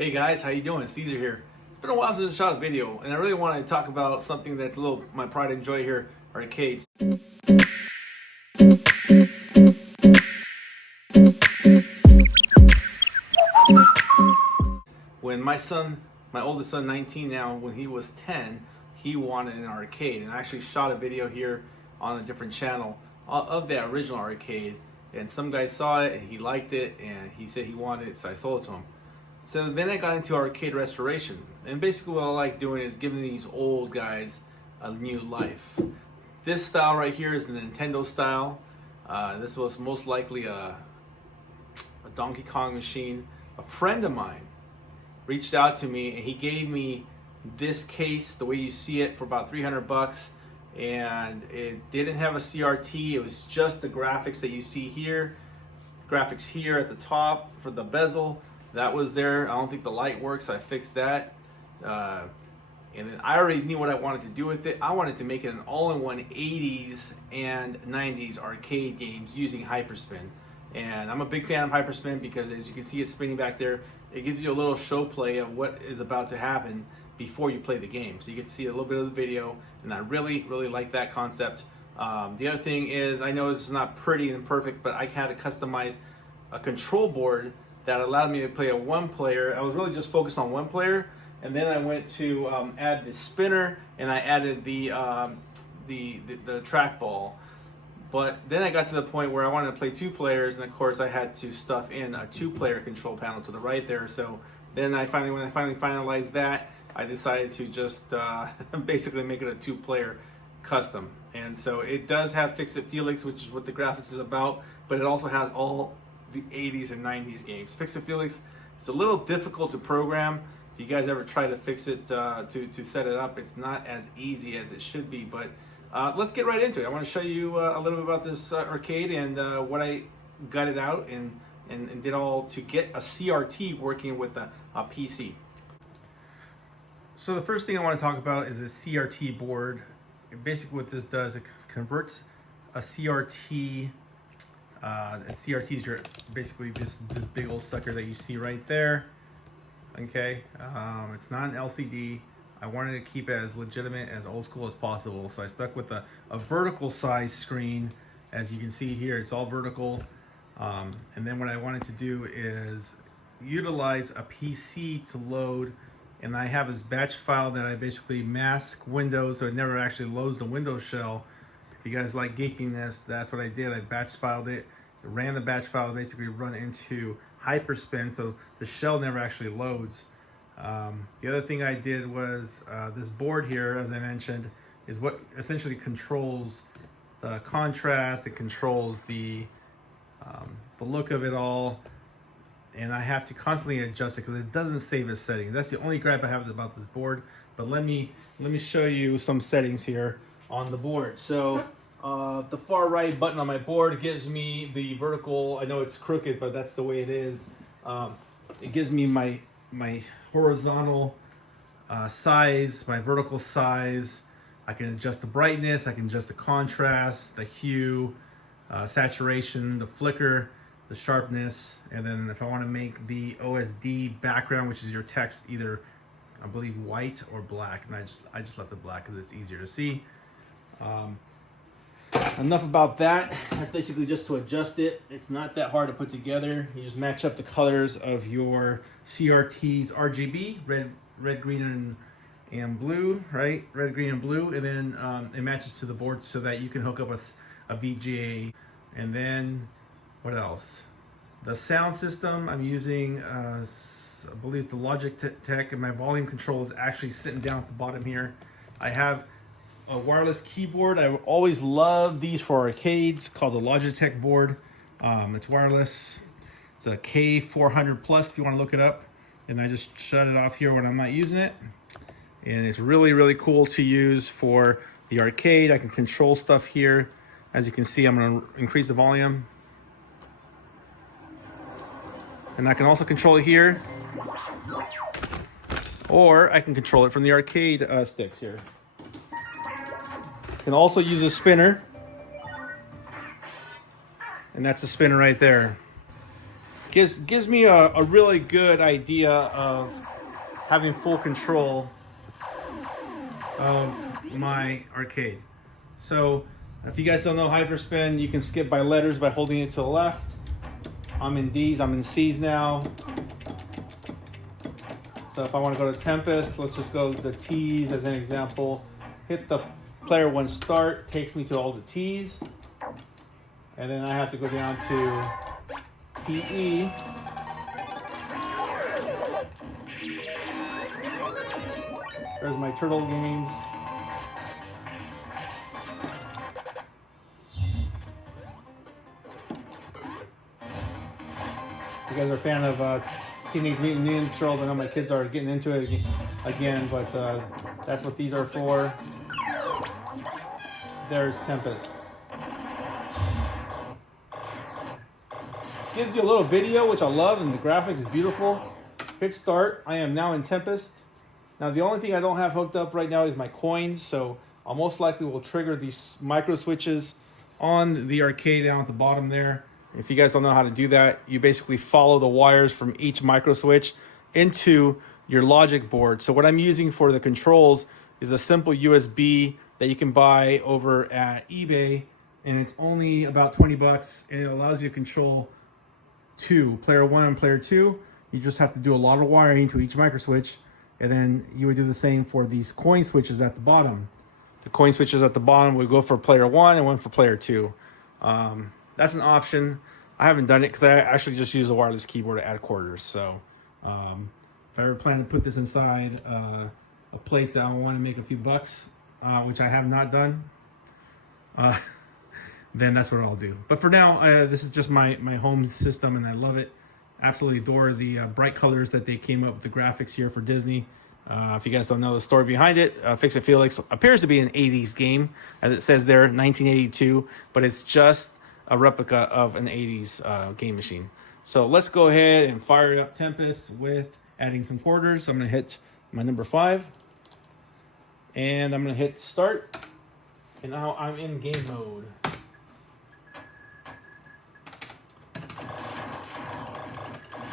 Hey guys, how you doing? Caesar here. It's been a while since I shot a video, and I really want to talk about something that's a little my pride and joy here, arcades. When my oldest son, 19 now, when he was 10, he wanted an arcade, and I actually shot a video here on a different channel of that original arcade, and some guy saw it and he liked it and he said he wanted it, so I sold it to him. So then I got into arcade restoration, and basically what I like doing is giving these old guys a new life. This style right here is the Nintendo style. This was most likely a Donkey Kong machine. A friend of mine reached out to me and he gave me this case the way you see it for about 300 bucks, and it didn't have a CRT. It was just the graphics that you see here, graphics here at the top for the bezel. That was there. I don't think the light works. I fixed that. And then I already knew what I wanted to do with it. I wanted to make it an all-in-one 80s and 90s arcade games using Hyperspin. And I'm a big fan of Hyperspin because, as you can see it spinning back there, it gives you a little show play of what is about to happen before you play the game. So you get to see a little bit of the video, and I really like that concept. The other thing is, I know this is not pretty and perfect, but I had to customize a control board that allowed me to play a one player. I was really just focused on one player, and then I went to add the spinner, and I added the trackball. But then I got to the point where I wanted to play two players, and of course I had to stuff in a two-player control panel to the right there. So then when I finally finalized that, I decided to just basically make it a two-player custom. And so it does have Fix-It-Felix, which is what the graphics is about, but it also has all the 80s and 90s games. Fix-It-Felix, it's a little difficult to program. If you guys ever try to fix it to set it up, it's not as easy as it should be. But let's get right into it. I want to show you a little bit about this arcade and what I gutted out and did all to get a CRT working with a PC. So the first thing I want to talk about is the CRT board. Basically what this does, it converts a CRT. And CRTs are basically this big old sucker that you see right there. Okay, it's not an LCD. I wanted to keep it as legitimate, as old school as possible, so I stuck with a vertical size screen. As you can see here, it's all vertical. And then what I wanted to do is utilize a PC to load, and I have this batch file that I basically mask Windows so it never actually loads the Windows shell. If you guys like geekiness, that's what I did. I batch filed it, ran the batch file, basically run into Hyperspin, so the shell never actually loads. The other thing I did was this board here, as I mentioned, is what essentially controls the contrast. It controls the look of it all, and I have to constantly adjust it because it doesn't save its settings. That's the only gripe I have about this board. But let me show you some settings here on the board. So the far right button on my board gives me the vertical. I know it's crooked, but that's the way it is. It gives me my horizontal size, my vertical size. I can adjust the brightness, I can adjust the contrast, the hue, saturation, the flicker, the sharpness, and then if I want to make the OSD background, which is your text, either I believe white or black, and I just left it black because it's easier to see. Enough about that. That's basically just to adjust it. It's not that hard to put together. You just match up the colors of your CRT's RGB, red, green, and blue, right? Red, green, and blue, and then it matches to the board so that you can hook up a VGA. And then what else? The sound system I'm using, I believe it's the Logitech, and my volume control is actually sitting down at the bottom here. I have a wireless keyboard. I always love these for arcades, called the Logitech board. It's wireless. It's a K400 Plus if you want to look it up. And I just shut it off here when I'm not using it. And it's really cool to use for the arcade. I can control stuff here. As you can see, I'm going to increase the volume. And I can also control it here. Or I can control it from the arcade sticks here. Can also use a spinner, and that's a spinner right there. gives me a really good idea of having full control of my arcade. So if you guys don't know Hyperspin, you can skip by letters by holding it to the left. I'm in D's, I'm in C's now. So if I want to go to Tempest, let's just go to T's as an example. Hit the player 1 start, takes me to all the T's. And then I have to go down to TE. There's my turtle games. If you guys are a fan of Teenage Mutant Ninja Turtles, I know my kids are getting into it again, but that's what these are for. There's Tempest. Gives you a little video, which I love, and the graphics is beautiful. Hit start. I am now in Tempest. Now the only thing I don't have hooked up right now is my coins, so I'll most likely will trigger these micro switches on the arcade down at the bottom there. If you guys don't know how to do that, you basically follow the wires from each micro switch into your logic board. So what I'm using for the controls is a simple USB that you can buy over at eBay, and it's only about 20 bucks, and it allows you to control player 1 and player 2. You just have to do a lot of wiring to each micro switch, and then you would do the same for these coin switches at the bottom. The coin switches at the bottom would go for player 1 and one for player 2. That's an option. I haven't done it because I actually just use a wireless keyboard to add quarters. So if I ever plan to put this inside a place that I want to make a few bucks, which I have not done, then that's what I'll do. But for now, this is just my home system, and I love it. Absolutely adore the bright colors that they came up with, the graphics here for Disney. If you guys don't know the story behind it, Fix-It-Felix appears to be an 80s game, as it says there, 1982, but it's just a replica of an 80s game machine. So let's go ahead and fire up Tempest with adding some quarters. I'm going to hit my number 5, and I'm going to hit start, and now I'm in game mode.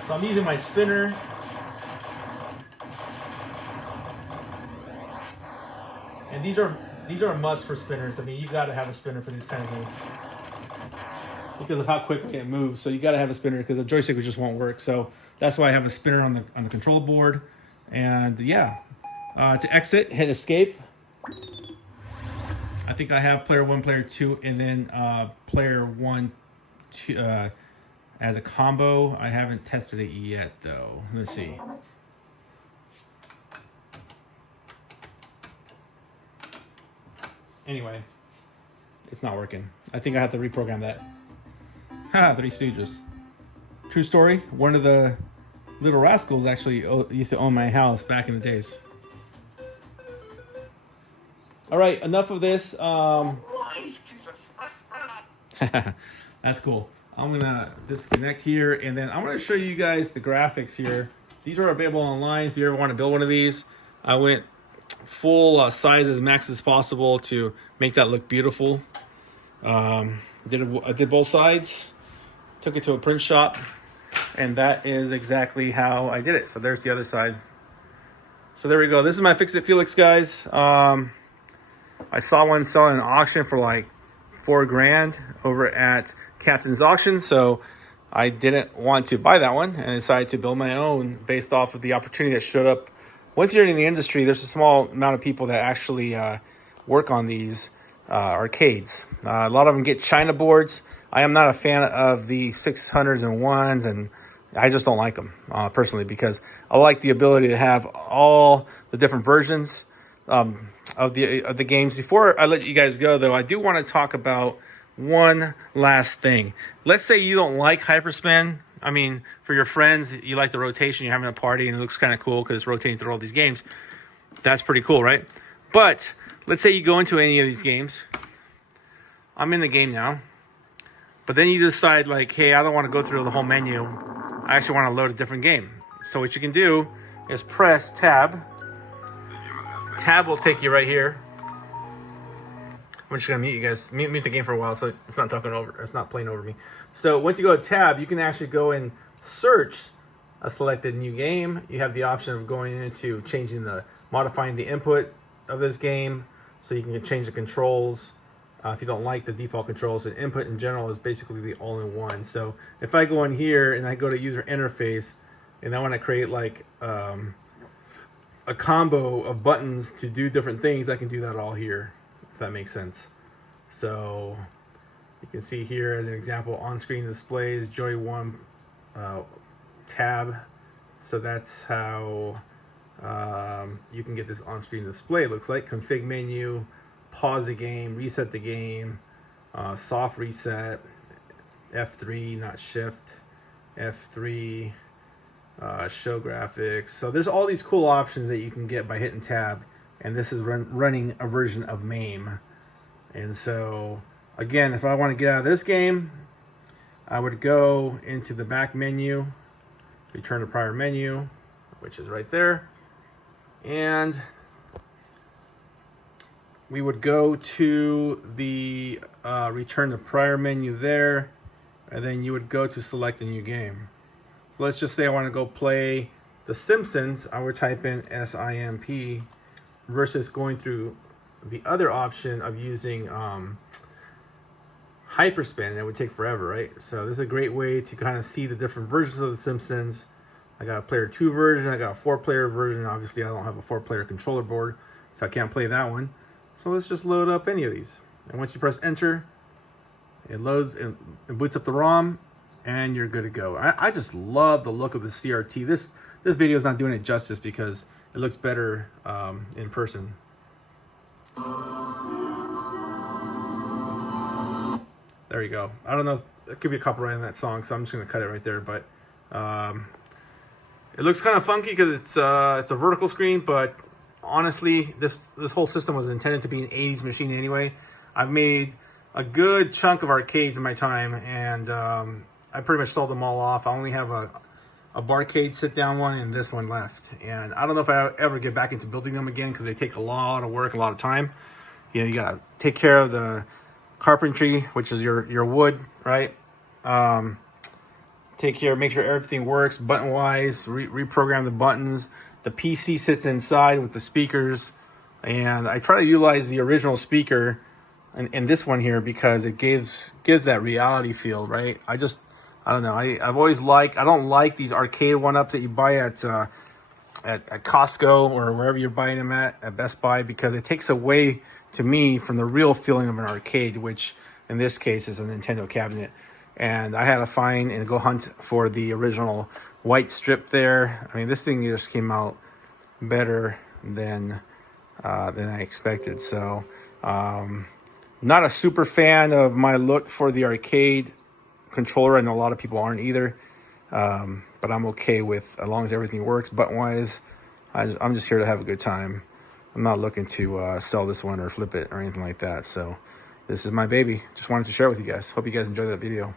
So I'm using my spinner. And these are a must for spinners. I mean, you got to have a spinner for these kind of games because of how quickly it moves. So you got to have a spinner because the joystick just won't work. So that's why I have a spinner on the control board. And yeah, to exit, hit escape. I think I have player 1, player 2, and then player 1, 2 as a combo. I haven't tested it yet though. Let's see. Anyway, it's not working. I think I have to reprogram that. Ha, Three Stooges. True story. One of the little rascals actually used to own my house back in the days. All right, enough of this. That's cool. I'm gonna disconnect here, and then I'm gonna show you guys the graphics here. These are available online if you ever want to build one of these. I went full size as max as possible to make that look beautiful. I did both sides, took it to a print shop, and that is exactly how I did it. So there's the other side. So there we go. This is my Fix-It-Felix, guys. I saw one selling an auction for like $4,000 over at Captain's Auction, so I didn't want to buy that one and decided to build my own based off of the opportunity that showed up. Once you're in the industry, there's a small amount of people that actually work on these arcades. A lot of them get China boards. I am not a fan of the 600s and 1s, and I just don't like them personally because I like the ability to have all the different versions of the games. Before I let you guys go, though, I do want to talk about one last thing. Let's say you don't like Hyperspin. I mean, for your friends, you like the rotation, you're having a party, and it looks kind of cool because it's rotating through all these games. That's pretty cool, right? But let's say you go into any of these games. I'm in the game now. But then you decide, like, hey, I don't want to go through the whole menu. I actually want to load a different game. So what you can do is press Tab. Tab will take you right here. I'm just gonna mute you guys, mute the game for a while so it's not talking over, it's not playing over me. So once you go to Tab, you can actually go and search a selected new game, you have the option of going into modifying the input of this game, so you can change the controls. If you don't like the default controls, and input in general is basically the all-in-one. So if I go in here and I go to user interface and I want to create like a combo of buttons to do different things, I can do that all here, if that makes sense. So you can see here as an example, on-screen displays, Joy 1 tab. So that's how you can get this on-screen display. It looks like config menu, pause the game, reset the game, soft reset, F3, not shift, F3, show graphics. So there's all these cool options that you can get by hitting tab, and this is running a version of MAME. And so again, if I want to get out of this game, I would go into the back menu, return to prior menu, which is right there, and we would go to the return to prior menu there, and then you would go to select a new game. Let's just say I want to go play The Simpsons. I would type in SIMP versus going through the other option of using Hyperspin. That would take forever, right? So this is a great way to kind of see the different versions of The Simpsons. I got a player 2 version, I got a 4-player version. Obviously I don't have a 4-player controller board, so I can't play that one. So let's just load up any of these. And once you press enter, it loads and it boots up the ROM, and you're good to go. I just love the look of the CRT. This video is not doing it justice because it looks better in person. There you go. I don't know, it could be a copyright on that song, so I'm just gonna cut it right there. But it looks kind of funky because it's a vertical screen, but honestly, this whole system was intended to be an 80s machine anyway. I've made a good chunk of arcades in my time, and I pretty much sold them all off. I only have a Barcade sit-down one and this one left. And I don't know if I ever get back into building them again because they take a lot of work, a lot of time. You know, you gotta take care of the carpentry, which is your wood, right? Make sure everything works button-wise, reprogram the buttons. The PC sits inside with the speakers, and I try to utilize the original speaker in this one here because it gives that reality feel, right? I don't know. I've always I don't like these arcade one-ups that you buy at Costco or wherever you're buying them at Best Buy, because it takes away to me from the real feeling of an arcade, which in this case is a Nintendo cabinet. And I had to find and go hunt for the original white strip there. I mean, this thing just came out better than I expected. So, not a super fan of my look for the arcade controller. I know a lot of people aren't either, but I'm okay with, as long as everything works button-wise. I'm just here to have a good time. I'm not looking to sell this one or flip it or anything like that. So this is my baby. Just wanted to share with you guys. Hope you guys enjoyed that video.